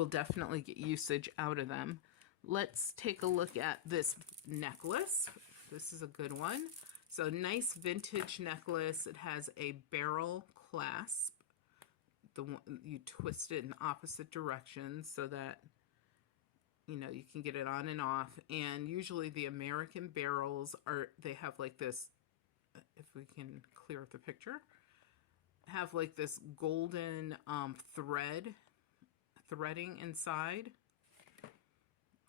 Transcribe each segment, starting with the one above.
will definitely get usage out of them. Let's take a look at this necklace. This is a good one. So nice vintage necklace. It has a barrel clasp. The one you twist it in opposite directions so that you can get it on and off. And usually the American barrels they have like this, if we can clear up the picture, have like this golden threading inside.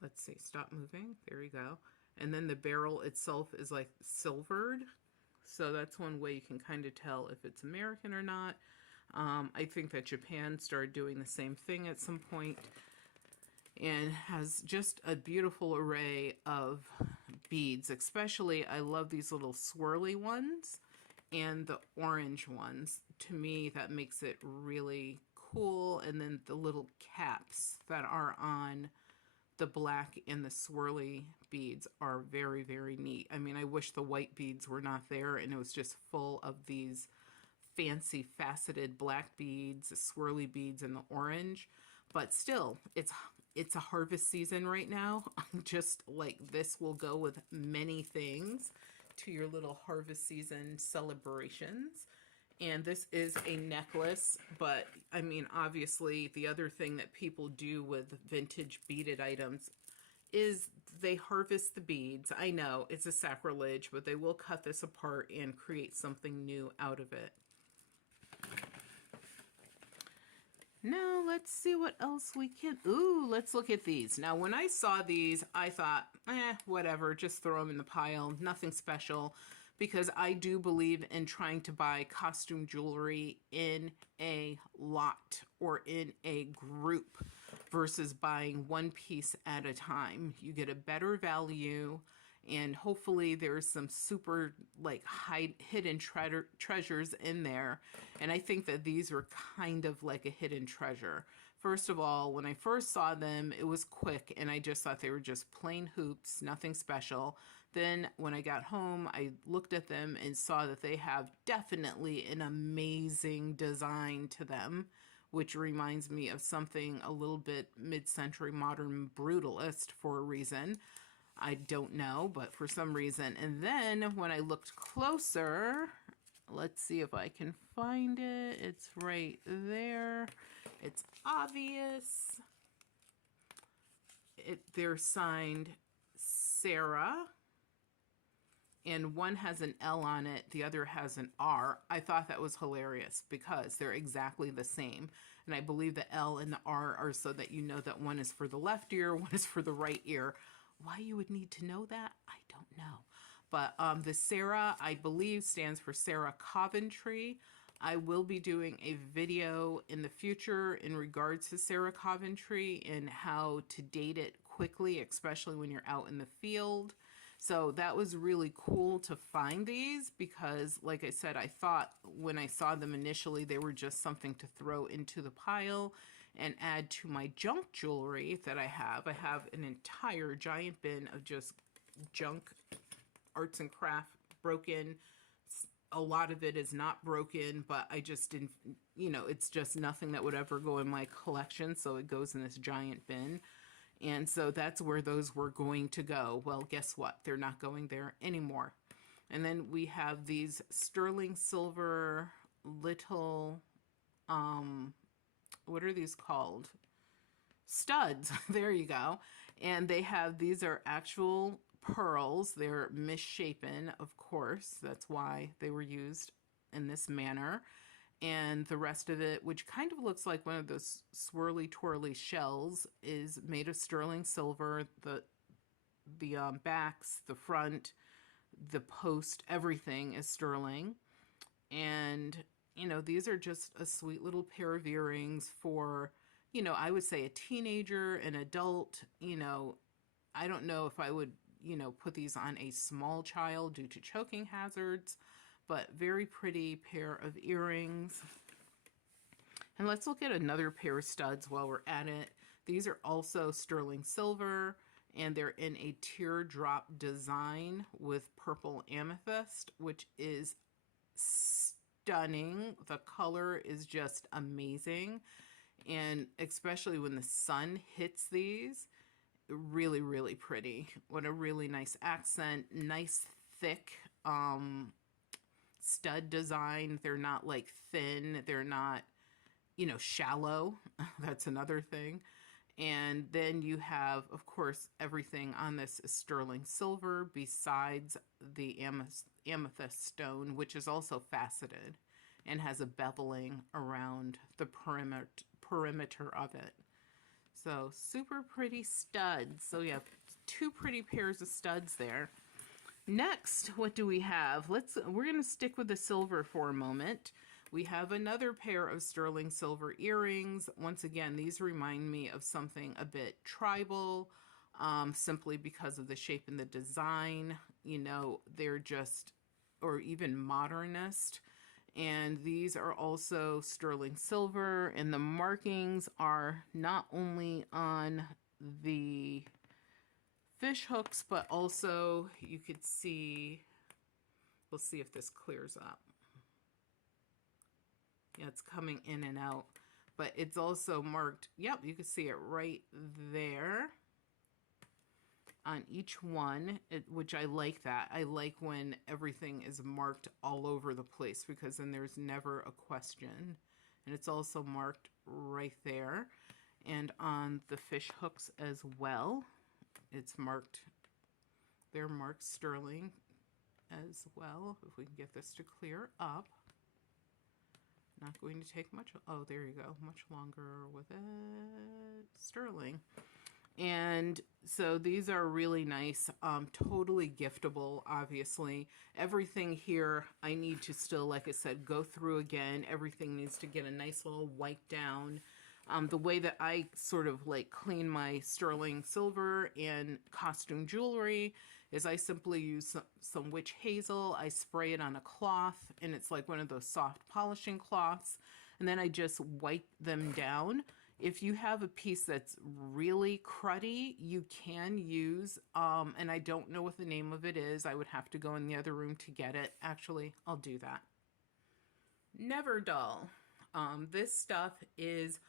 Let's see, stop moving. There you go. And then the barrel itself is like silvered. So that's one way you can kind of tell if it's American or not. I think that Japan started doing the same thing at some point, and has just a beautiful array of beads. Especially, I love these little swirly ones and the orange ones. To me, that makes it really cool. And then the little caps that are on the black and the swirly beads are very, very neat. I mean, I wish the white beads were not there and it was just full of these fancy faceted black beads, the swirly beads, and the orange. But still, it's a harvest season right now. Just like this will go with many things to your little harvest season celebrations. And this is a necklace, but I mean, obviously the other thing that people do with vintage beaded items is they harvest the beads. I know it's a sacrilege, but they will cut this apart and create something new out of it. Now let's see what else we can, let's look at these. Now when I saw these, I thought, whatever, just throw them in the pile, nothing special. Because I do believe in trying to buy costume jewelry in a lot or in a group versus buying one piece at a time. You get a better value, and hopefully there's some super like hidden treasures in there. And I think that these are kind of like a hidden treasure. First of all, when I first saw them, it was quick and I just thought they were just plain hoops, nothing special. Then when I got home, I looked at them and saw that they have definitely an amazing design to them, which reminds me of something a little bit mid-century modern brutalist for a reason. I don't know, but for some reason. And then when I looked closer, let's see if I can find it. It's right there. It's obvious. They're signed Sarah, and one has an L on it, the other has an R. I thought that was hilarious because they're exactly the same. And I believe the L and the R are so that you know that one is for the left ear, one is for the right ear. Why you would need to know that, I don't know. But the Sarah, I believe, stands for Sarah Coventry. I will be doing a video in the future in regards to Sarah Coventry and how to date it quickly, especially when you're out in the field. So that was really cool to find these because, like I said, I thought when I saw them initially, they were just something to throw into the pile and add to my junk jewelry that I have. I have an entire giant bin of just junk arts and craft, broken. A lot of it is not broken, but I just didn't, it's just nothing that would ever go in my collection. So it goes in this giant bin. And so that's where those were going to go. Well, guess what? They're not going there anymore. And then we have these sterling silver little, what are these called? Studs. There you go. And these are actual pearls. They're misshapen, of course. That's why they were used in this manner. And the rest of it, which kind of looks like one of those swirly twirly shells, is made of sterling silver. The backs, the front, the post, everything is sterling. And these are just a sweet little pair of earrings for, I would say a teenager, an adult. I don't know if I would put these on a small child due to choking hazards, but very pretty pair of earrings. And let's look at another pair of studs while we're at it. These are also sterling silver, and they're in a teardrop design with purple amethyst, which is stunning. The color is just amazing. And especially when the sun hits these, really, really pretty. What a really nice accent, nice thick stud design. They're not like thin, they're not, you know, shallow. That's another thing. And then you have, of course, everything on this is sterling silver besides the amethyst stone, which is also faceted and has a beveling around the perimeter of it. So super pretty studs. So you have two pretty pairs of studs there. Next, what do we have? We're going to stick with the silver for a moment. We have another pair of sterling silver earrings. Once again, these remind me of something a bit tribal, simply because of the shape and the design. You know, they're just, or even modernist. And these are also sterling silver, and the markings are not only on the fish hooks, but also you could see, we'll see if this clears up. Yeah, it's coming in and out, but it's also marked. Yep, you can see it right there on each one, which I like that. I like when everything is marked all over the place, because then there's never a question. And it's also marked right there. And on the fish hooks as well, it's marked, they're marked sterling as well. If we can get this to clear up. Not going to take much. Oh, there you go. Much longer with it. Sterling. And so these are really nice, totally giftable, obviously. Everything here I need to still, like I said, go through again. Everything needs to get a nice little wipe down. The way that I sort of like clean my sterling silver and costume jewelry is I simply use some witch hazel. I spray it on a cloth, and it's like one of those soft polishing cloths. And then I just wipe them down. If you have a piece that's really cruddy, you can use, and I don't know what the name of it is. I would have to go in the other room to get it. Actually, I'll do that. Never dull. This stuff is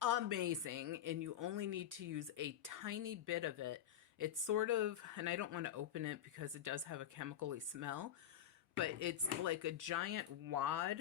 amazing, and you only need to use a tiny bit of it. It's sort of, and I don't want to open it because it does have a chemically smell, but it's like a giant wad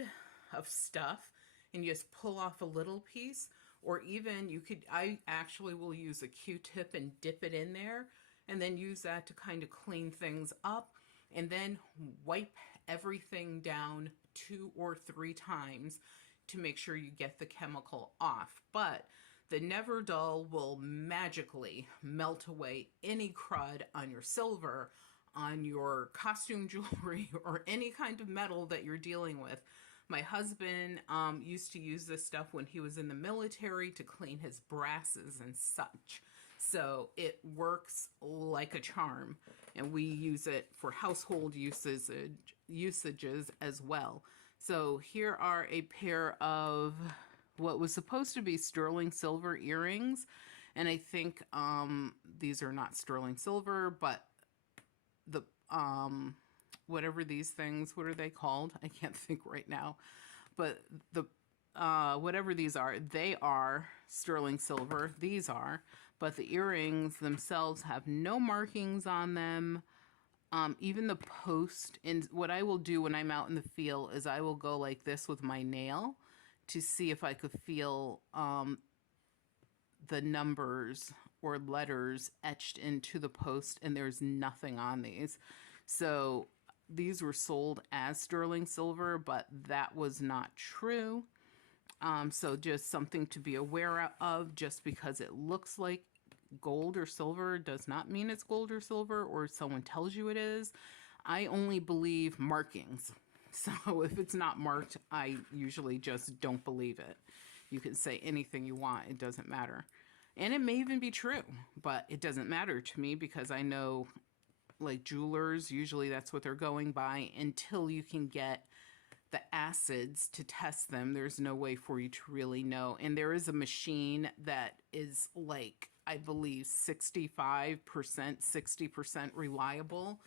of stuff, and you just pull off a little piece. Or even you could, I actually will use a Q-tip and dip it in there, and then use that to kind of clean things up, and then wipe everything down 2 or 3 times to make sure you get the chemical off. But the Never Dull will magically melt away any crud on your silver, on your costume jewelry, or any kind of metal that you're dealing with. My husband used to use this stuff when he was in the military to clean his brasses and such. So it works like a charm, and we use it for household usages as well. So here are a pair of what was supposed to be sterling silver earrings, and I think these are not sterling silver, but the whatever these things, what are they called? I can't think right now. But the whatever these are, they are sterling silver. These are. But the earrings themselves have no markings on them. Even the post, and what I will do when I'm out in the field is I will go like this with my nail to see if I could feel the numbers or letters etched into the post, and there's nothing on these. So these were sold as sterling silver, but that was not true. So just something to be aware of. Just because it looks like gold or silver does not mean it's gold or silver, or someone tells you it is. I only believe markings. So if it's not marked, I usually just don't believe it. You can say anything you want. It doesn't matter. And it may even be true, but it doesn't matter to me because I know, like jewelers, usually that's what they're going by. Until you can get the acids to test them, there's no way for you to really know. And there is a machine that is like, I believe 65%, 60% reliable,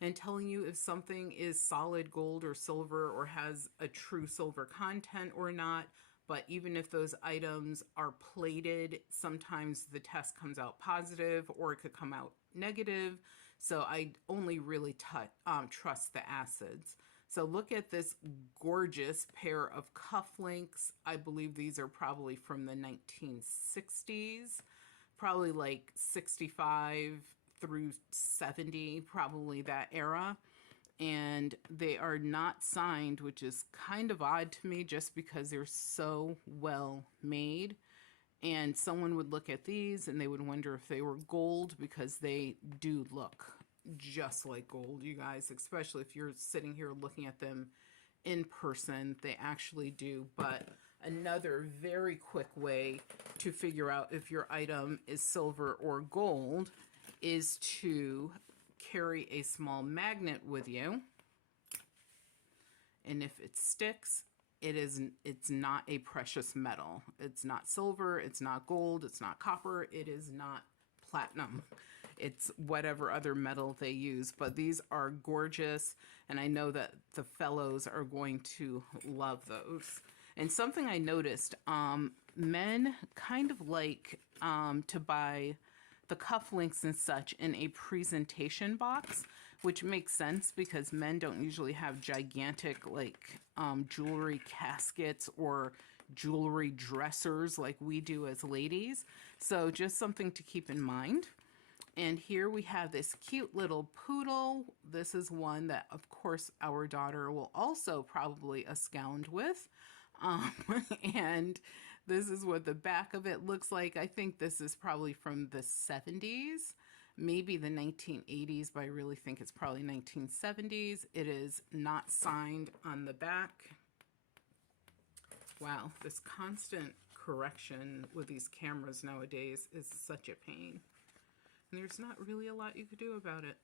and telling you if something is solid gold or silver or has a true silver content or not. But even if those items are plated, sometimes the test comes out positive or it could come out negative. So I only really trust the acids. So look at this gorgeous pair of cufflinks. I believe these are probably from the 1960s, probably like 65 through 70, probably that era. And they are not signed, which is kind of odd to me just because they're so well made. And someone would look at these and they would wonder if they were gold, because they do look just like gold, you guys, especially if you're sitting here looking at them in person. They actually do. But another very quick way to figure out if your item is silver or gold is to carry a small magnet with you, and if it sticks, it's not a precious metal. It's not silver, it's not gold, it's not copper, it is not platinum. It's whatever other metal they use. But these are gorgeous, and I know that the fellows are going to love those. And something I noticed, men kind of like to buy the cufflinks and such in a presentation box, which makes sense because men don't usually have gigantic like jewelry caskets or jewelry dressers like we do as ladies. So just something to keep in mind. And here we have this cute little poodle. This is one that, of course, our daughter will also probably astound with. And this is what the back of it looks like. I think this is probably from the 70s, maybe the 1980s, but I really think it's probably 1970s. It is not signed on the back. Wow, this constant correction with these cameras nowadays is such a pain. And there's not really a lot you could do about it.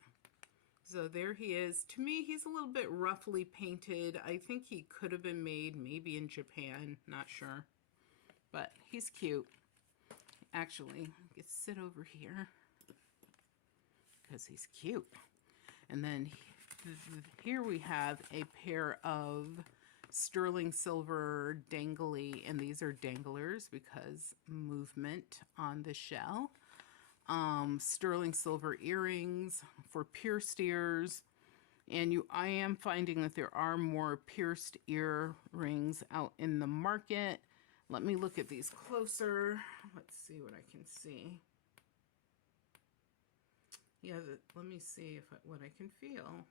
So there he is. To me, he's a little bit roughly painted. I think he could have been made maybe in Japan, not sure. But he's cute. Actually, let's sit over here because he's cute. And then here we have a pair of sterling silver dangly, and these are danglers because movement on the shell. Sterling silver earrings for pierced ears. And I am finding that there are more pierced earrings out in the market. Let me look at these closer. Let's see what I can see. Yeah, let me see what I can feel.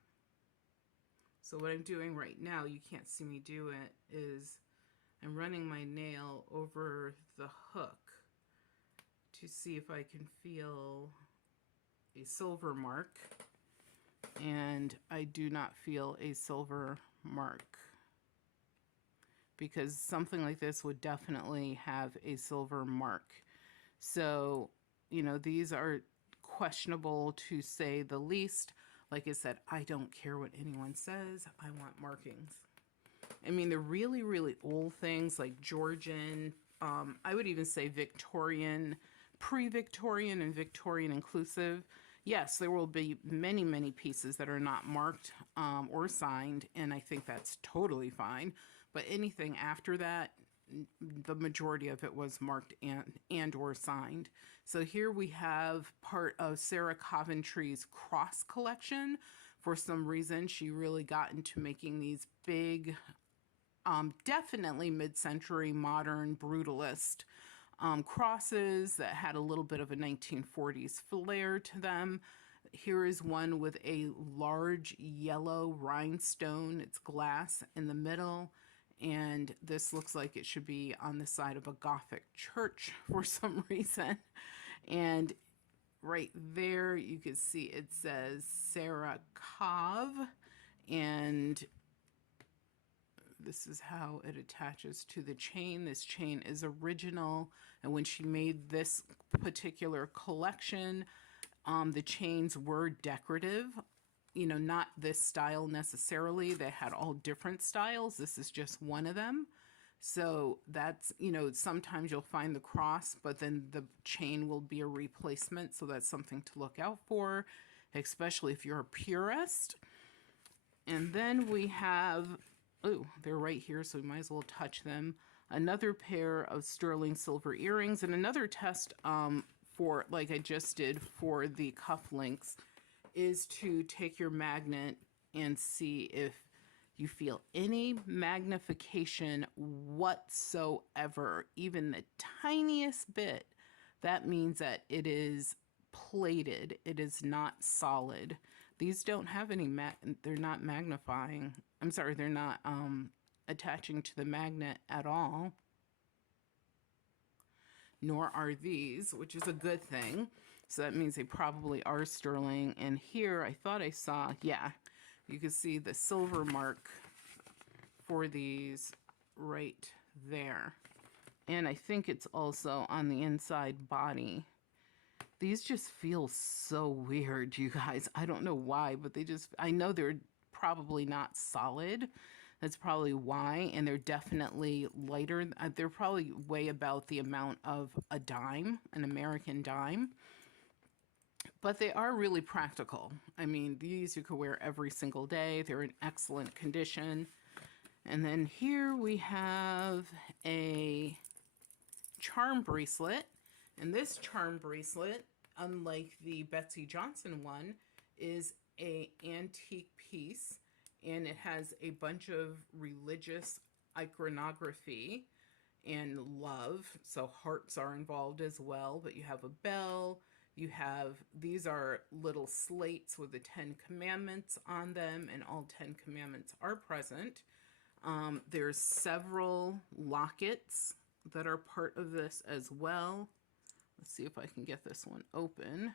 So what I'm doing right now, you can't see me do it, is I'm running my nail over the hook to see if I can feel a silver mark. And I do not feel a silver mark, because something like this would definitely have a silver mark. So, you know, these are questionable to say the least. Like I said, I don't care what anyone says. I want markings. I mean, the really, really old things like Georgian, I would even say Victorian, pre-Victorian and Victorian inclusive. Yes, there will be many, many pieces that are not marked or signed, and I think that's totally fine. But anything after that, the majority of it was marked and or signed. So here we have part of Sarah Coventry's cross collection. For some reason, she really got into making these big, definitely mid-century modern brutalist crosses that had a little bit of a 1940s flair to them. Here is one with a large yellow rhinestone. It's glass in the middle. And this looks like it should be on the side of a Gothic church for some reason. And right there, you can see it says Sarah Cov. And this is how it attaches to the chain. This chain is original. And when she made this particular collection, the chains were decorative. You know, not this style necessarily. They had all different styles. This is just one of them. So that's, you know, sometimes you'll find the cross, but then the chain will be a replacement. So that's something to look out for, especially if you're a purist. And then we have, oh, they're right here, so we might as well touch them. another pair of sterling silver earrings, and another test for, like I just did for the cufflinks, is to take your magnet and see if you feel any magnification whatsoever, even the tiniest bit. That means that it is plated. It is not solid. These don't have any, they're not magnifying. I'm sorry, they're not attaching to the magnet at all. Nor are these, which is a good thing. So that means they probably are sterling. And here I thought I saw, yeah, you can see the silver mark for these right there. And I think it's also on the inside body. These just feel so weird, you guys. I don't know why, but they just, I know they're probably not solid. That's probably why. And they're definitely lighter. They're probably way about the amount of a dime, an American dime. But they are really practical. I mean, these you could wear every single day. They're in excellent condition. And then here we have a charm bracelet. And this charm bracelet, unlike the Betsy Johnson one, is an antique piece. And it has a bunch of religious iconography and love. So hearts are involved as well. But you have a bell. You have, these are little slates with the 10 commandments on them, and all 10 commandments are present. There's several lockets that are part of this as well. Let's see if I can get this one open.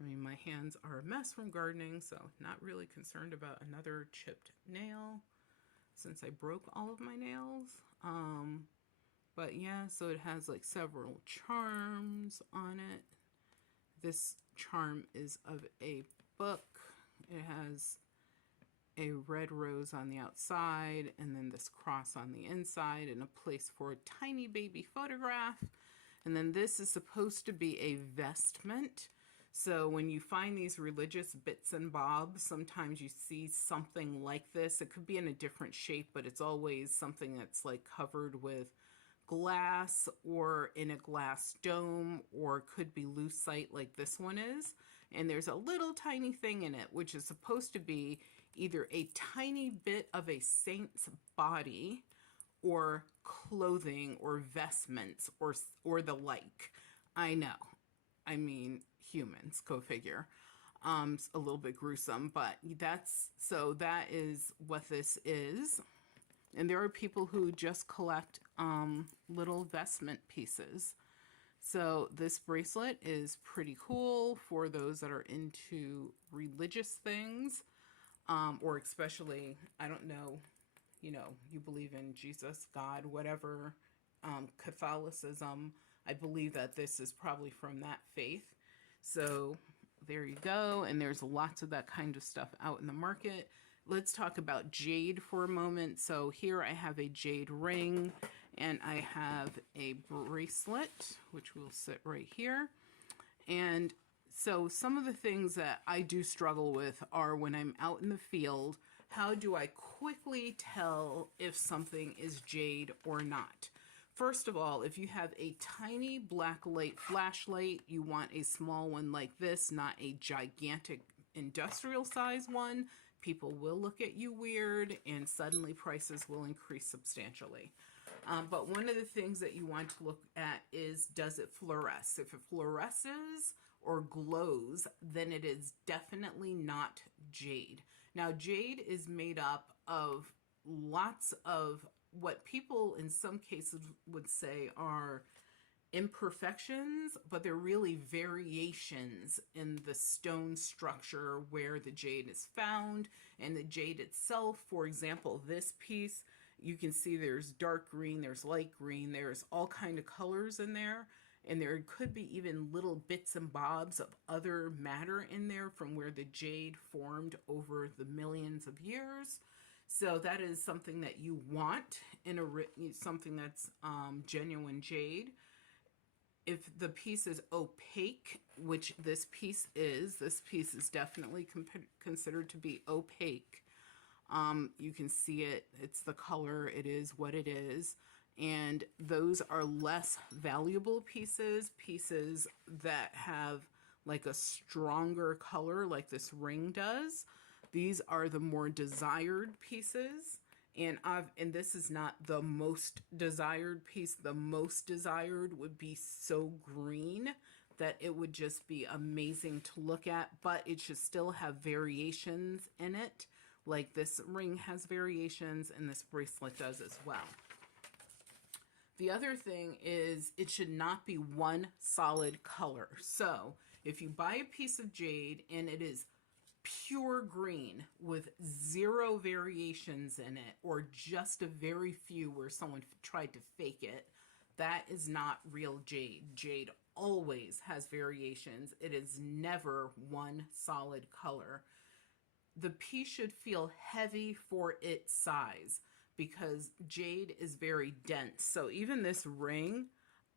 I mean, my hands are a mess from gardening, so not really concerned about another chipped nail since I broke all of my nails. But yeah, so it has like several charms on it. This charm is of a book. It has a red rose on the outside and then this cross on the inside and a place for a tiny baby photograph. And then this is supposed to be a vestment. So when you find these religious bits and bobs, sometimes you see something like this. It could be in a different shape, but it's always something that's like covered with glass or in a glass dome, or could be lucite like this one is. And there's a little tiny thing in it, which is supposed to be either a tiny bit of a saint's body or clothing or vestments or the like. I know. I mean, humans, go figure. A little bit gruesome, but so that is what this is. And there are people who just collect little vestment pieces. So this bracelet is pretty cool for those that are into religious things, or especially, I don't know, you know, you believe in Jesus, God, whatever, Catholicism. I believe that this is probably from that faith. So there you go. And there's lots of that kind of stuff out in the market. Let's talk about jade for a moment. So here I have a jade ring and I have a bracelet, which will sit right here. And so some of the things that I do struggle with are when I'm out in the field, how do I quickly tell if something is jade or not? First of all, if you have a tiny black light flashlight, you want a small one like this, not a gigantic industrial size one. People will look at you weird and suddenly prices will increase substantially. But one of the things that you want to look at is, does it fluoresce? If it fluoresces or glows, then it is definitely not jade. Now, jade is made up of lots of what people in some cases would say are imperfections, but they're really variations in the stone structure where the jade is found and the jade itself. For example, this piece, you can see there's dark green, there's light green, there's all kind of colors in there, and there could be even little bits and bobs of other matter in there from where the jade formed over the millions of years. So that is something that you want in something that's genuine jade. If the piece is opaque, which this piece is definitely considered to be opaque. You can see it. It's the color. It is what it is. And those are less valuable pieces, pieces that have like a stronger color like this ring does. These are the more desired pieces. And this is not the most desired piece. The most desired would be so green that it would just be amazing to look at, but it should still have variations in it. Like this ring has variations and this bracelet does as well. The other thing is it should not be one solid color. So if you buy a piece of jade and it is pure green with zero variations in it, or just a very few where someone tried to fake it, that is not real jade. Jade always has variations. It is never one solid color. The piece should feel heavy for its size because jade is very dense. So even this ring,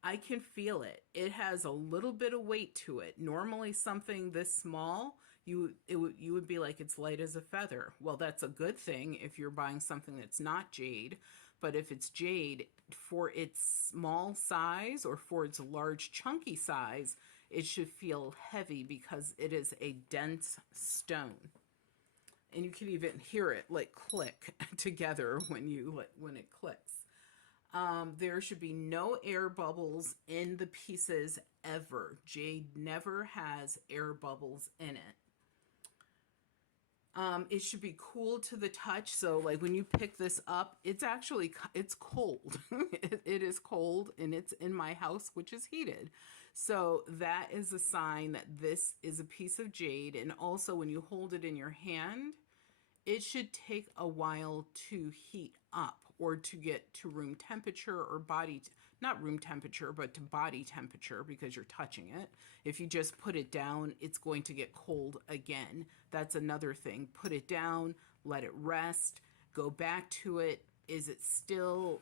I can feel it. It has a little bit of weight to it. Normally something this small, you would be like it's light as a feather. Well, that's a good thing if you're buying something that's not jade. But if it's jade, for its small size or for its large chunky size, it should feel heavy because it is a dense stone. And you can even hear it like click together when it clicks. There should be no air bubbles in the pieces ever. Jade never has air bubbles in it. It should be cool to the touch. So like when you pick this up, it's cold. It is cold and it's in my house, which is heated. So that is a sign that this is a piece of jade. And also when you hold it in your hand, it should take a while to heat up or to get to room temperature or not room temperature, but to body temperature because you're touching it. If you just put it down, it's going to get cold again. That's another thing. Put it down, let it rest, go back to it. Is it still,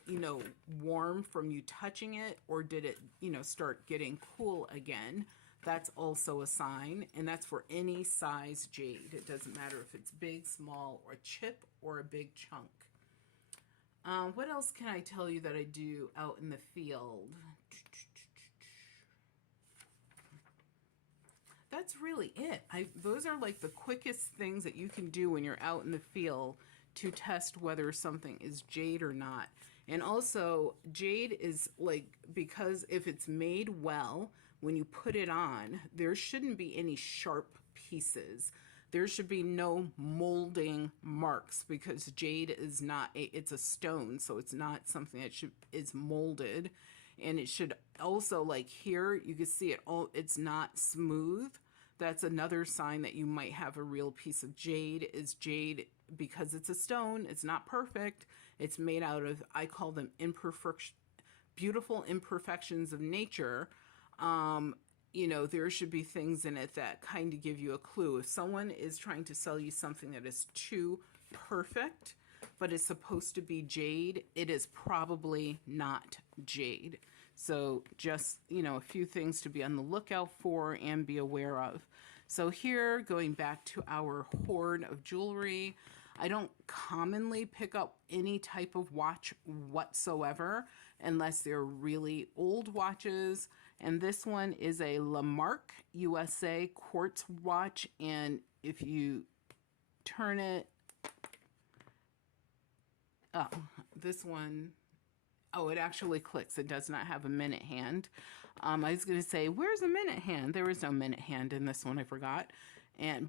warm from you touching it, or did it, start getting cool again? That's also a sign, and that's for any size jade. It doesn't matter if it's big, small, or a chip, or a big chunk. What else can I tell you that I do out in the field? That's really it. Those are like the quickest things that you can do when you're out in the field to test whether something is jade or not. And also, jade is like, because if it's made well, when you put it on, there shouldn't be any sharp pieces. There should be no molding marks because jade is not, it's a stone, so it's not something that is molded. And it should also, like here, you can see it, it's not smooth. That's another sign that you might have a real piece of jade. Is jade, because it's a stone, it's not perfect. It's made out of, I call them beautiful imperfections of nature. There should be things in it that kind of give you a clue. If someone is trying to sell you something that is too perfect, but is supposed to be jade, it is probably not jade. So just, a few things to be on the lookout for and be aware of. So here, going back to our hoard of jewelry, I don't commonly pick up any type of watch whatsoever unless they're really old watches. And this one is a Hallmarks USA quartz watch. And if you turn it, this one, it actually clicks. It does not have a minute hand. I was going to say, where's a minute hand? There is no minute hand in this one. I forgot.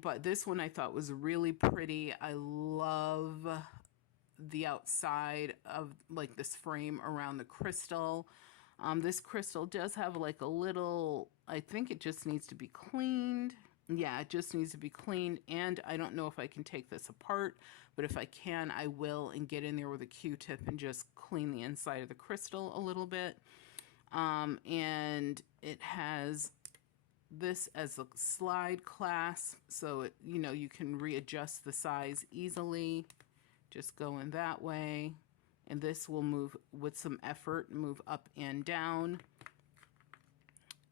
But this one I thought was really pretty. I love the outside of like this frame around the crystal. This crystal does have like a little, I think it just needs to be cleaned. Yeah, it just needs to be cleaned. And I don't know if I can take this apart, but if I can, I will, and get in there with a Q-tip and just clean the inside of the crystal a little bit. And it has this as a slide clasp, so it, you can readjust the size easily, just going that way. And this will move with some effort, move up and down.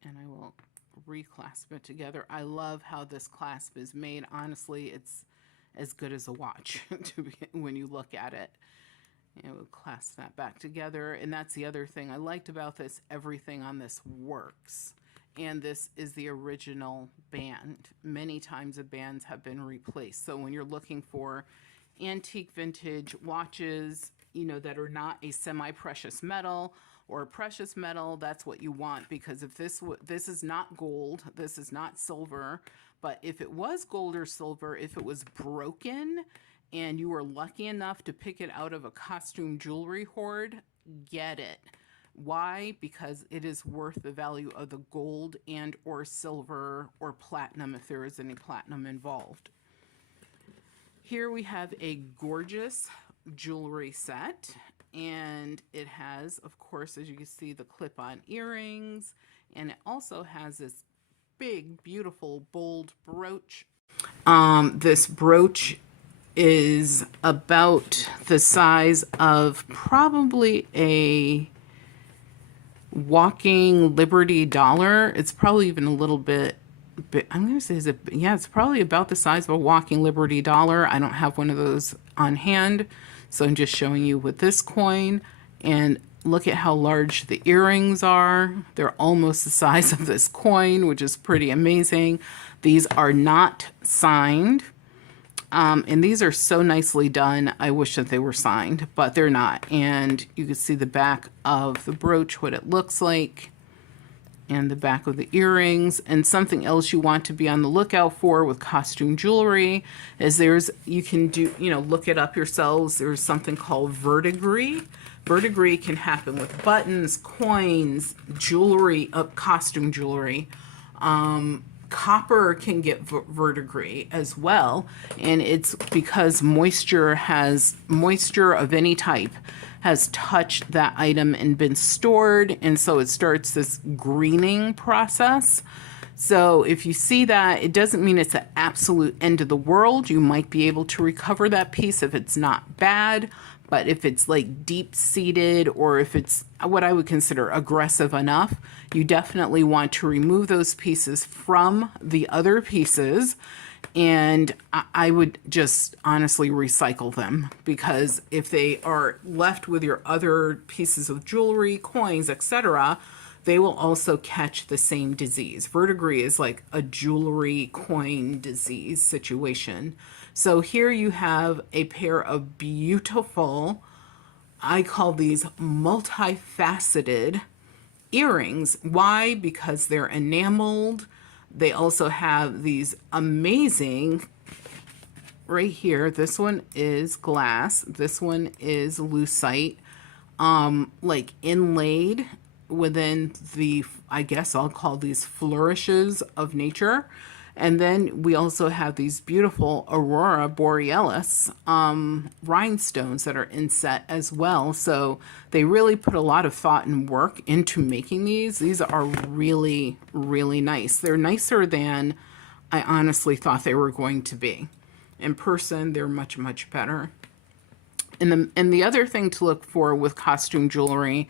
And I will reclasp it together. I love how this clasp is made. Honestly, as good as a watch when you look at it. And we'll clasp that back together. And that's the other thing I liked about this. Everything on this works. And this is the original band. Many times the bands have been replaced. So when you're looking for antique vintage watches, you know, that are not a semi-precious metal or a precious metal, that's what you want. Because if this is not gold, this is not silver, but if it was gold or silver, if it was broken and you were lucky enough to pick it out of a costume jewelry hoard, get it. Why? Because it is worth the value of the gold and or silver or platinum if there is any platinum involved. Here we have a gorgeous jewelry set, and it has, of course, as you can see, the clip-on earrings, and it also has this big, beautiful, bold brooch. This brooch is about the size of probably a walking Liberty dollar. It's probably even a little bit, I'm going to say, it's probably about the size of a walking Liberty dollar. I don't have one of those on hand, so I'm just showing you with this coin. And look at how large the earrings are. They're almost the size of this coin, which is pretty amazing. These are not signed. And these are so nicely done. I wish that they were signed, but they're not. And you can see the back of the brooch, what it looks like, and the back of the earrings. And something else you want to be on the lookout for with costume jewelry is you can do, look it up yourselves. There's something called verdigris. Verdigris can happen with buttons, coins, jewelry, costume jewelry. Copper can get verdigris as well, and it's because moisture of any type has touched that item and been stored, and so it starts this greening process. So if you see that, it doesn't mean it's the absolute end of the world. You might be able to recover that piece if it's not bad, but if it's like deep-seated, or if it's what I would consider aggressive enough, you definitely want to remove those pieces from the other pieces. And I would just honestly recycle them, because if they are left with your other pieces of jewelry, coins, etc., they will also catch the same disease. Verdigris is like a jewelry coin disease situation. So here you have a pair of beautiful, I call these multifaceted earrings. Why? Because they're enameled. They also have these amazing, right here, this one is glass, this one is lucite, like inlaid within the, I guess I'll call these flourishes of nature. And then we also have these beautiful Aurora Borealis rhinestones that are inset as well. So they really put a lot of thought and work into making these. These are really, really nice. They're nicer than I honestly thought they were going to be. In person, they're much, much better. And the other thing to look for with costume jewelry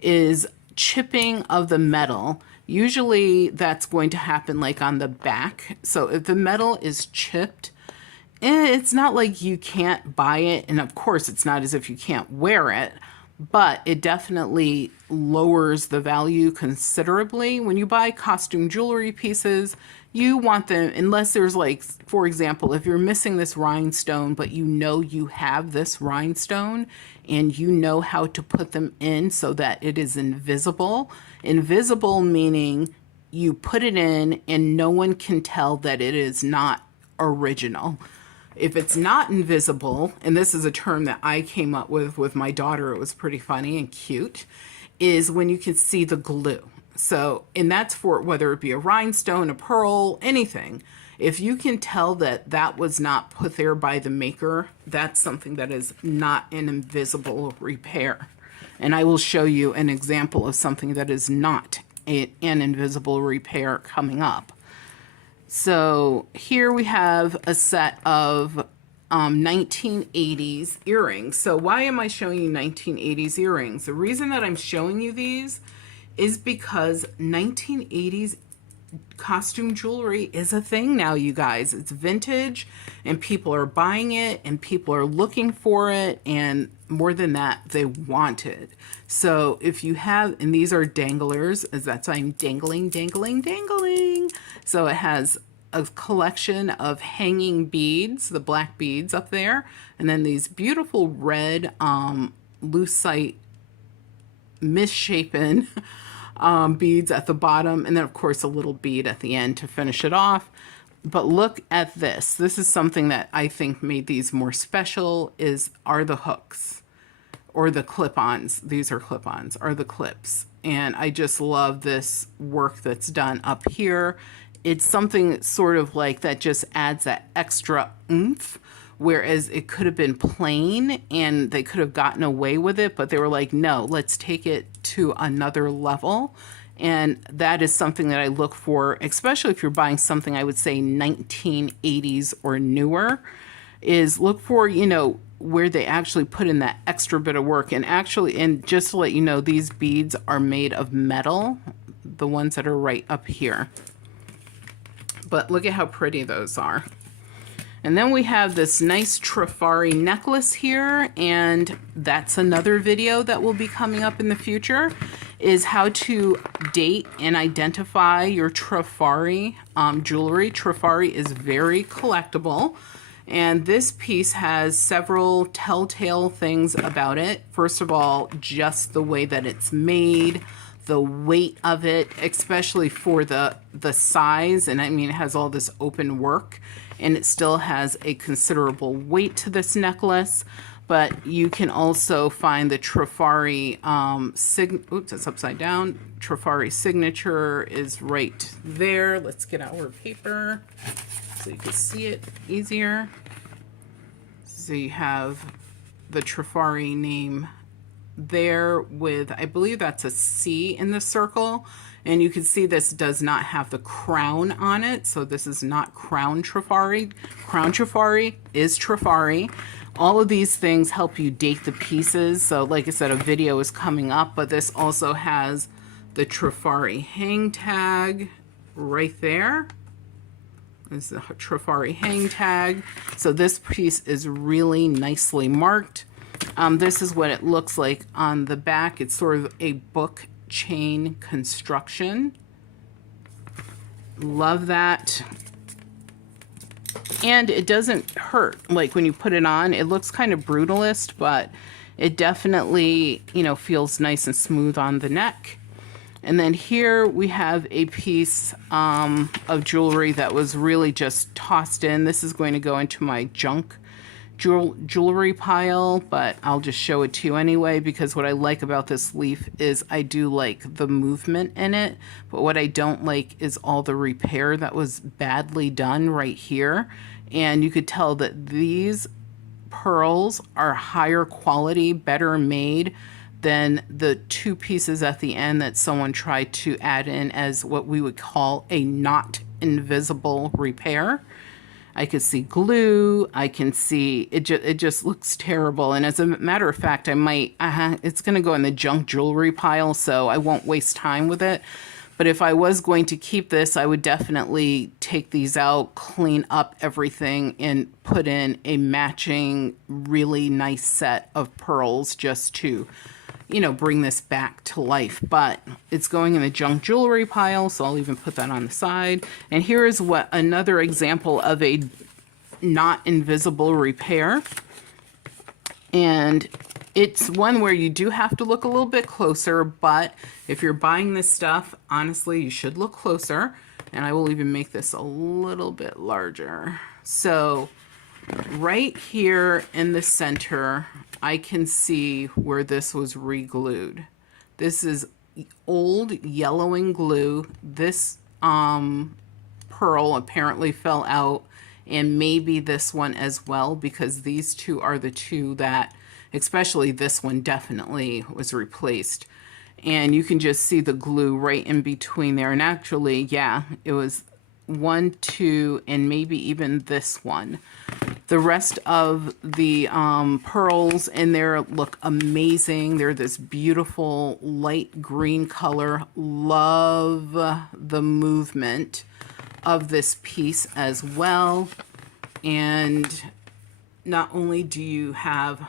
is chipping of the metal. Usually that's going to happen like on the back. So if the metal is chipped, it's not like you can't buy it. And of course, it's not as if you can't wear it, but it definitely lowers the value considerably. When you buy costume jewelry pieces, you want them, unless there's like, for example, if you're missing this rhinestone, but you know you have this rhinestone and you know how to put them in so that it is invisible. Invisible meaning you put it in and no one can tell that it is not original. If it's not invisible, and this is a term that I came up with my daughter, it was pretty funny and cute, is when you can see the glue. So, and that's for whether it be a rhinestone, a pearl, anything. If you can tell that that was not put there by the maker, that's something that is not an invisible repair. And I will show you an example of something that is not an invisible repair coming up. So here we have a set of 1980s earrings. So why am I showing you 1980s earrings? The reason that I'm showing you these is because 1980s costume jewelry is a thing now, you guys. It's vintage and people are buying it and people are looking for it, and more than that, they want it. So if you have, and these are danglers, as that's why I'm dangling, dangling, dangling. So it has a collection of hanging beads, the black beads up there, and then these beautiful red lucite misshapen beads at the bottom, and then of course a little bead at the end to finish it off. But look at this. This is something that I think made these more special, are the hooks or the clip-ons. These are clip-ons, are the clips. And I just love this work that's done up here. It's something sort of like that just adds that extra oomph, whereas it could have been plain and they could have gotten away with it, but they were like, no, let's take it to another level. And that is something that I look for, especially if you're buying something, I would say 1980s or newer, is look for, you know, where they actually put in that extra bit of work. And actually, and just to let you know, these beads are made of metal, the ones that are right up here. But look at how pretty those are. And then we have this nice Trifari necklace here, and that's another video that will be coming up in the future, is how to date and identify your Trifari jewelry. Trifari is very collectible, and this piece has several telltale things about it. First of all, just the way that it's made, the weight of it, especially for the size, and I mean it has all this open work, and it still has a considerable weight to this necklace. But you can also find the Trifari oops, it's upside down. Trifari signature is right there. Let's get our paper so you can see it easier. So you have the Trifari name there with, I believe that's a C in the circle. And you can see this does not have the crown on it. So this is not Crown Trifari. Crown Trifari is Trifari. All of these things help you date the pieces. So like I said, a video is coming up, but this also has the Trifari hang tag right there. This is the Trifari hang tag. So this piece is really nicely marked. This is what it looks like on the back. It's sort of a book chain construction. Love that. And it doesn't hurt. Like when you put it on, it looks kind of brutalist, but it definitely, you know, feels nice and smooth on the neck. And then here we have a piece of jewelry that was really just tossed in. This is going to go into my junk jewelry pile, but I'll just show it to you anyway, because what I like about this leaf is I do like the movement in it, but what I don't like is all the repair that was badly done right here. And you could tell that these pearls are higher quality, better made than the two pieces at the end that someone tried to add in as what we would call a not invisible repair. I could see glue. I can see it. It just looks terrible. And as a matter of fact, I might. It's going to go in the junk jewelry pile, so I won't waste time with it. But if I was going to keep this, I would definitely take these out, clean up everything, and put in a matching, really nice set of pearls just to, you know, bring this back to life. But it's going in the junk jewelry pile, so I'll even put that on the side. And here is what another example of a not invisible repair. And it's one where you do have to look a little bit closer, but if you're buying this stuff, honestly, you should look closer. And I will even make this a little bit larger. So right here in the center, I can see where this was re-glued. This is old yellowing glue. This pearl apparently fell out, and maybe this one as well, because these two are the two that, especially this one, definitely was replaced. And you can just see the glue right in between there. And actually, yeah, it was 1, 2, and maybe even this one. The rest of the pearls in there look amazing. They're this beautiful light green color. Love the movement of this piece as well. And not only do you have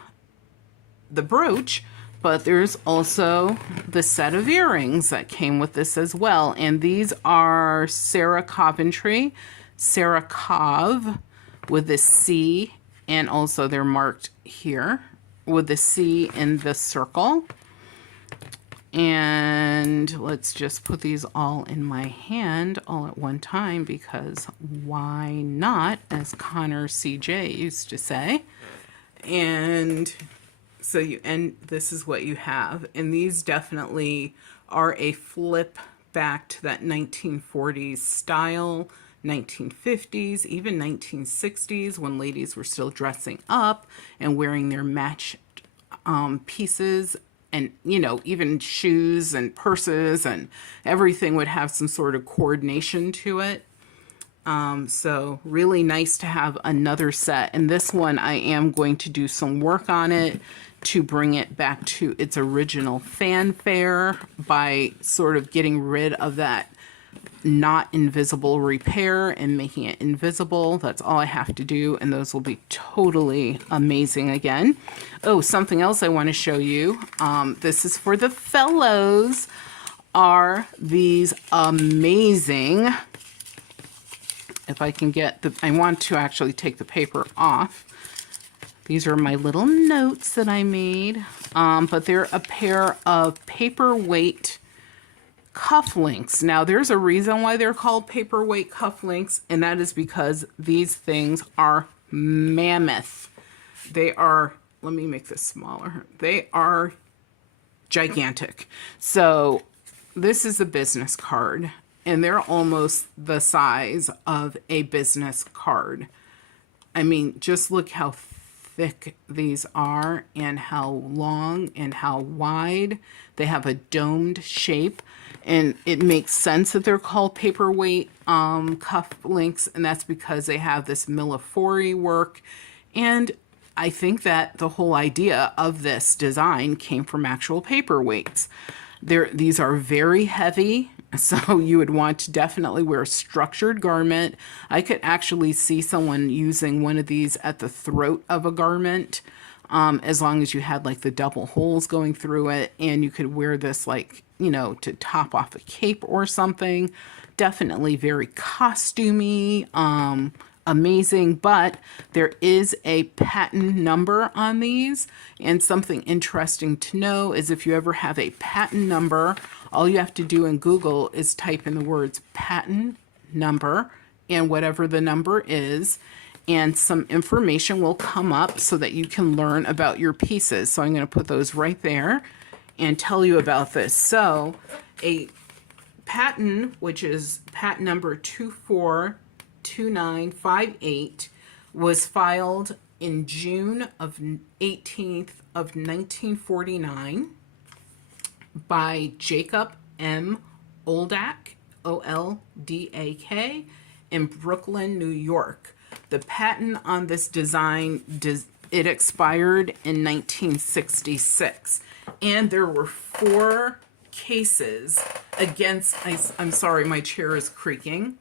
the brooch, but there's also the set of earrings that came with this as well. And these are Sarah Coventry, Sarah Cov, with the C, and also they're marked here with the C in the circle. And let's just put these all in my hand all at one time, because why not, as Connor CJ used to say. And so this is what you have. And these definitely are a flip back to that 1940s style, 1950s, even 1960s, when ladies were still dressing up and wearing their matched pieces, and even shoes and purses and everything would have some sort of coordination to it. So really nice to have another set. And this one, I am going to do some work on it to bring it back to its original fanfare by sort of getting rid of that not invisible repair and making it invisible. That's all I have to do, and those will be totally amazing again. Oh, something else I want to show you. This is for the fellows. Are these amazing? If I can get I want to actually take the paper off. These are my little notes that I made, but they're a pair of paperweight cufflinks. Now, there's a reason why they're called paperweight cufflinks, and that is because these things are mammoth. They are, let me make this smaller. They are gigantic. So this is a business card, and they're almost the size of a business card. I mean, just look how thick these are and how long and how wide. They have a domed shape, and it makes sense that they're called paperweight cuff links, and that's because they have this millefiori work. And I think that the whole idea of this design came from actual paperweights. These are very heavy, so you would want to definitely wear a structured garment. I could actually see someone using one of these at the throat of a garment, as long as you had like the double holes going through it, and you could wear this like, to top off a cape or something. Definitely very costumey, amazing. But there is a patent number on these, and something interesting to know is if you ever have a patent number, all you have to do in Google is type in the words patent number and whatever the number is, and some information will come up so that you can learn about your pieces. So I'm going to put those right there and tell you about this. So a patent, which is patent number 242958, was filed in June of 18th of 1949 by Jacob M. Oldak, O-L-D-A-K, in Brooklyn, New York. The patent on this design, it expired in 1966. And there were 4 cases against, I'm sorry, my chair is creaking.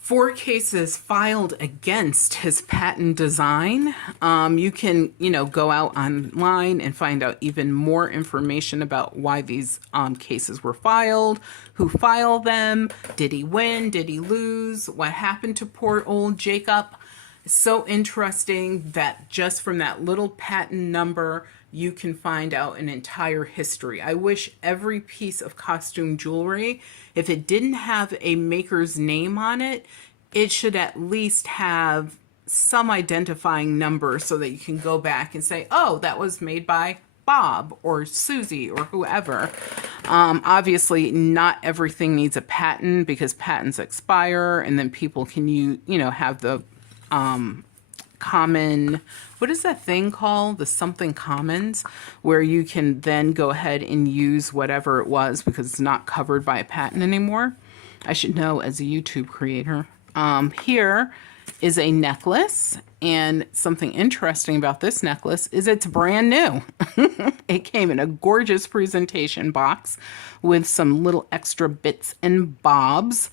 4 cases filed against his patent design. You can, go out online and find out even more information about why these cases were filed, who filed them, did he win, did he lose, what happened to poor old Jacob. So interesting that just from that little patent number, you can find out an entire history. I wish every piece of costume jewelry, if it didn't have a maker's name on it, it should at least have some identifying number so that you can go back and say, oh, that was made by Bob or Susie or whoever. Obviously, not everything needs a patent because patents expire, and then people can have the common, what is that thing called? The something commons, where you can then go ahead and use whatever it was because it's not covered by a patent anymore. I should know as a YouTube creator. Here is a necklace. And something interesting about this necklace is it's brand new. It came in a gorgeous presentation box with some little extra bits and bobs.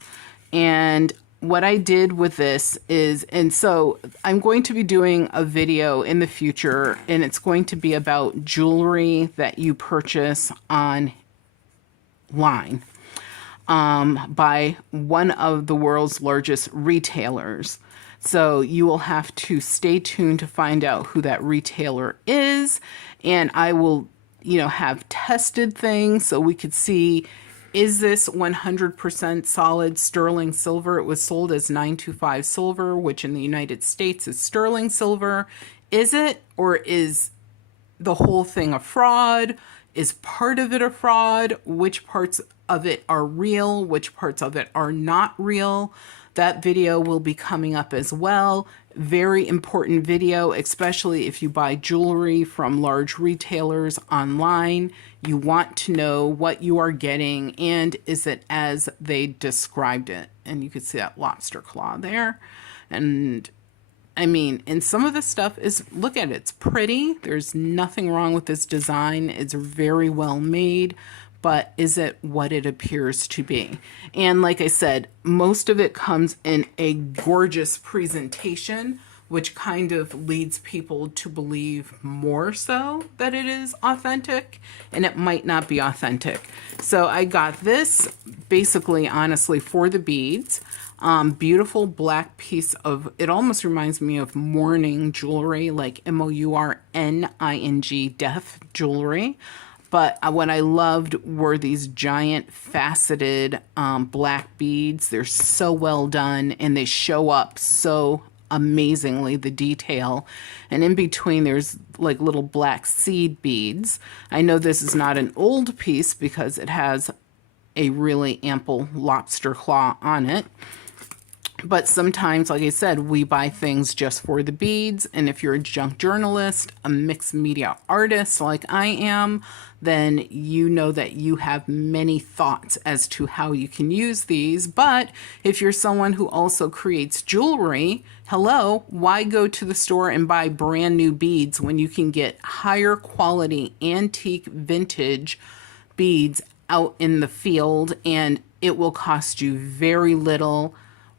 And what I did with this is, and so I'm going to be doing a video in the future, and it's going to be about jewelry that you purchase online by one of the world's largest retailers. So you will have to stay tuned to find out who that retailer is. And I will, have tested things so we could see, is this 100% solid sterling silver? It was sold as 925 silver, which in the United States is sterling silver. Is it, or is the whole thing a fraud? Is part of it a fraud? Which parts of it are real? Which parts of it are not real? That video will be coming up as well. Very important video, especially if you buy jewelry from large retailers online. You want to know what you are getting and is it as they described it. And you can see that lobster claw there. And I mean, and some of the stuff is, look at it, it's pretty. There's nothing wrong with this design. It's very well made, but is it what it appears to be? And like I said, most of it comes in a gorgeous presentation, which kind of leads people to believe more so that it is authentic, and it might not be authentic. So I got this basically, honestly, for the beads. Beautiful black piece of, it almost reminds me of mourning jewelry, like MOURNING, death jewelry. But what I loved were these giant faceted black beads. They're so well done and they show up so amazingly, the detail. And in between there's like little black seed beads. I know this is not an old piece because it has a really ample lobster claw on it. But sometimes, like I said, we buy things just for the beads. And if you're a junk journalist, a mixed media artist like I am, then you know that you have many thoughts as to how you can use these. But if you're someone who also creates jewelry, hello, why go to the store and buy brand new beads when you can get higher quality antique vintage beads out in the field, and it will cost you very little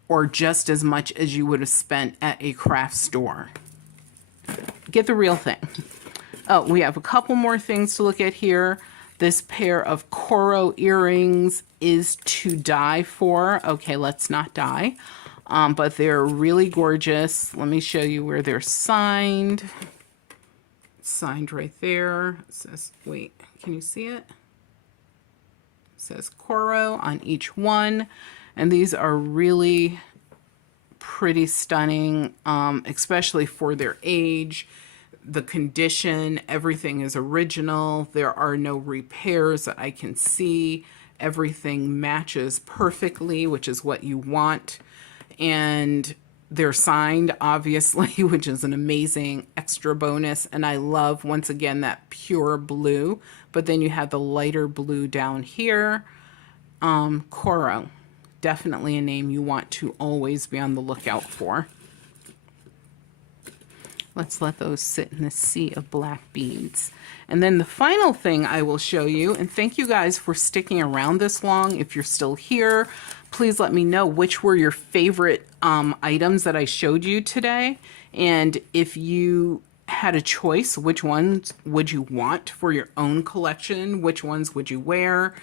or just as much as you would have spent at a craft store. Get the real thing. Oh, we have a couple more things to look at here. This pair of Coro earrings is to die for. Okay, let's not die. But they're really gorgeous. Let me show you where they're signed. Signed right there. It says, wait, can you see it? It says Coro on each one. And these are really pretty stunning, especially for their age. The condition, everything is original. There are no repairs that I can see. Everything matches perfectly, which is what you want. And they're signed, obviously, which is an amazing extra bonus. And I love, once again, that pure blue. But then you have the lighter blue down here. Coro. Definitely a name you want to always be on the lookout for. Let's let those sit in the sea of black beads. And then the final thing I will show you, and thank you guys for sticking around this long. If you're still here, please let me know which were your favorite items that I showed you today. And if you had a choice, which ones would you want for your own collection? Which ones would you wear?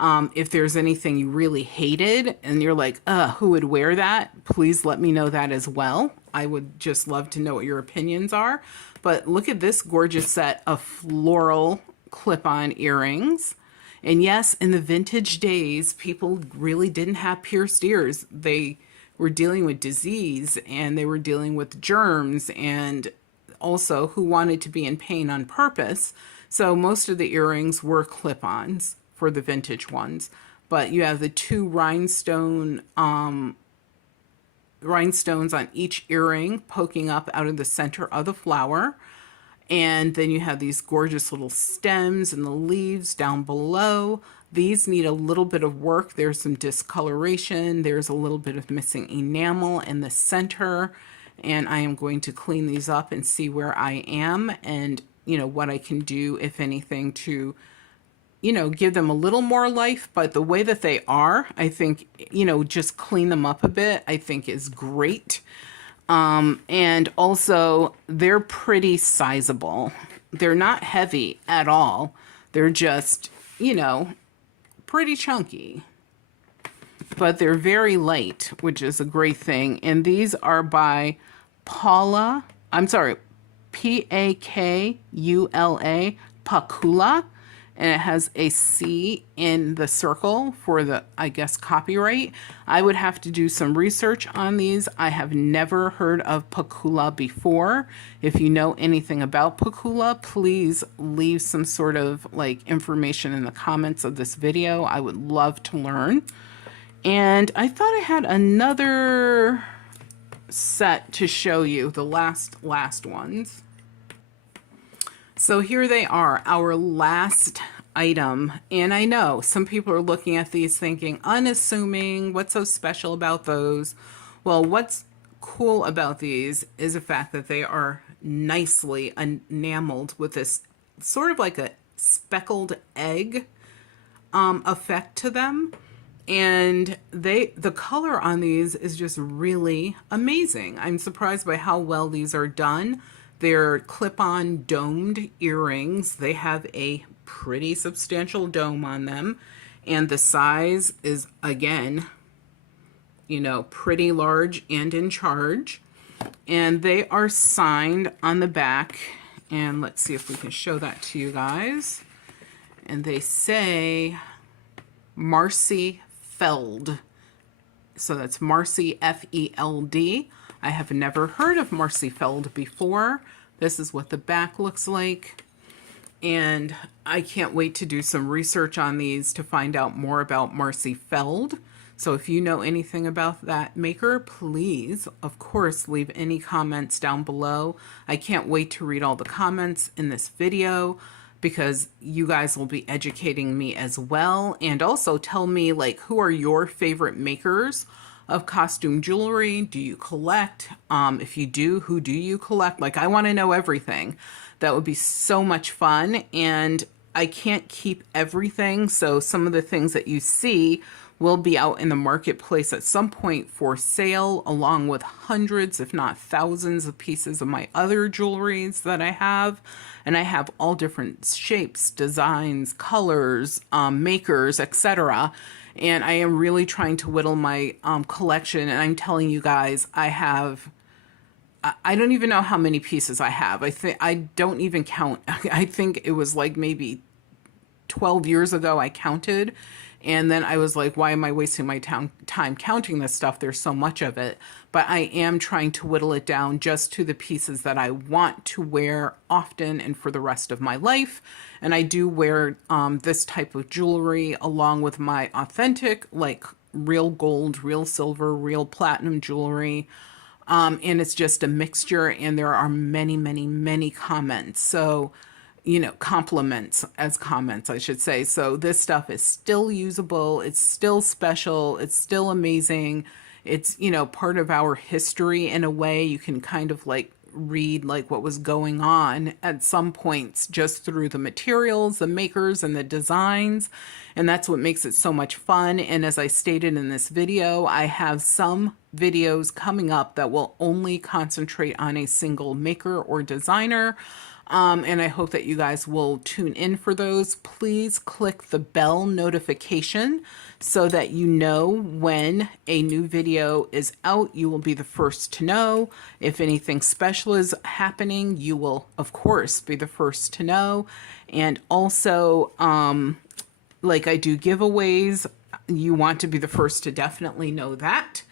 If there's anything you really hated and you're like, who would wear that? Please let me know that as well. I would just love to know what your opinions are. But look at this gorgeous set of floral clip-on earrings. And yes, in the vintage days, people really didn't have pierced ears. They were dealing with disease and they were dealing with germs, and also who wanted to be in pain on purpose. So most of the earrings were clip-ons for the vintage ones. But you have the two rhinestones on each earring poking up out of the center of the flower. And then you have these gorgeous little stems and the leaves down below. These need a little bit of work. There's some discoloration. There's a little bit of missing enamel in the center. And I am going to clean these up and see where I am and, what I can do, if anything, to, give them a little more life. But the way that they are, I think, just clean them up a bit, I think is great. And also, they're pretty sizable. They're not heavy at all. They're just, pretty chunky. But they're very light, which is a great thing. And these are by Pakula, Pakula, Pakula. And it has a C in the circle for the, I guess, copyright. I would have to do some research on these. I have never heard of Pakula before. If you know anything about Pakula, please leave some sort of information in the comments of this video. I would love to learn. And I thought I had another set to show you, the last ones. So here they are, our last item. And I know some people are looking at these thinking, unassuming, what's so special about those? Well, what's cool about these is the fact that they are nicely enameled with this sort of like a speckled egg effect to them. And the color on these is just really amazing. I'm surprised by how well these are done. They're clip-on domed earrings. They have a pretty substantial dome on them. And the size is, again, pretty large and in charge. And they are signed on the back. And let's see if we can show that to you guys. And they say Marcy Feld. So that's Marcy, F-E-L-D. I have never heard of Marcy Feld before. This is what the back looks like. And I can't wait to do some research on these to find out more about Marcy Feld. So if you know anything about that maker, please, of course, leave any comments down below. I can't wait to read all the comments in this video because you guys will be educating me as well. And also tell me, who are your favorite makers of costume jewelry? Do you collect? If you do, who do you collect? I want to know everything. That would be so much fun. And I can't keep everything. So some of the things that you see will be out in the marketplace at some point for sale, along with hundreds, if not thousands of pieces of my other jewelries that I have. And I have all different shapes, designs, colors, makers, etc. And I am really trying to whittle my collection. And I'm telling you guys, I don't even know how many pieces I have. I don't even count. I think it was maybe 12 years ago I counted. And then I was like, why am I wasting my time counting this stuff? There's so much of it. But I am trying to whittle it down just to the pieces that I want to wear often and for the rest of my life. And I do wear this type of jewelry along with my authentic, real gold, real silver, real platinum jewelry. And it's just a mixture. And there are many, many, many comments. So, compliments as comments, I should say. So this stuff is still usable. It's still special. It's still amazing. It's, part of our history in a way. You can kind of read what was going on at some points just through the materials, the makers, and the designs. And that's what makes it so much fun. And as I stated in this video, I have some videos coming up that will only concentrate on a single maker or designer. And I hope that you guys will tune in for those. Please click the bell notification so that you know when a new video is out. You will be the first to know. If anything special is happening, you will, of course, be the first to know. And also, I do giveaways, you want to be the first to definitely know that,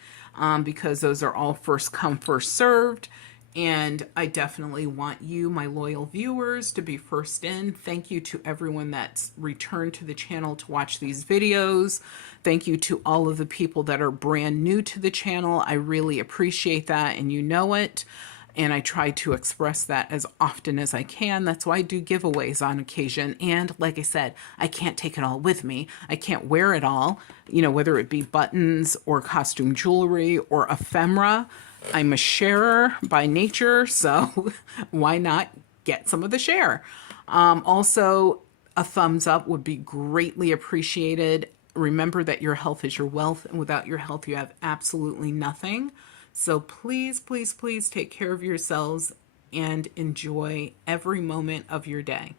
because those are all first come, first served. And I definitely want you, my loyal viewers, to be first in. Thank you to everyone that's returned to the channel to watch these videos. Thank you to all of the people that are brand new to the channel. I really appreciate that, and you know it. And I try to express that as often as I can. That's why I do giveaways on occasion. And like I said, I can't take it all with me. I can't wear it all, whether it be buttons or costume jewelry or ephemera. I'm a sharer by nature, so why not get some of the share? Also, a thumbs up would be greatly appreciated. Remember that your health is your wealth, and without your health, you have absolutely nothing. So please, please, please take care of yourselves and enjoy every moment of your day.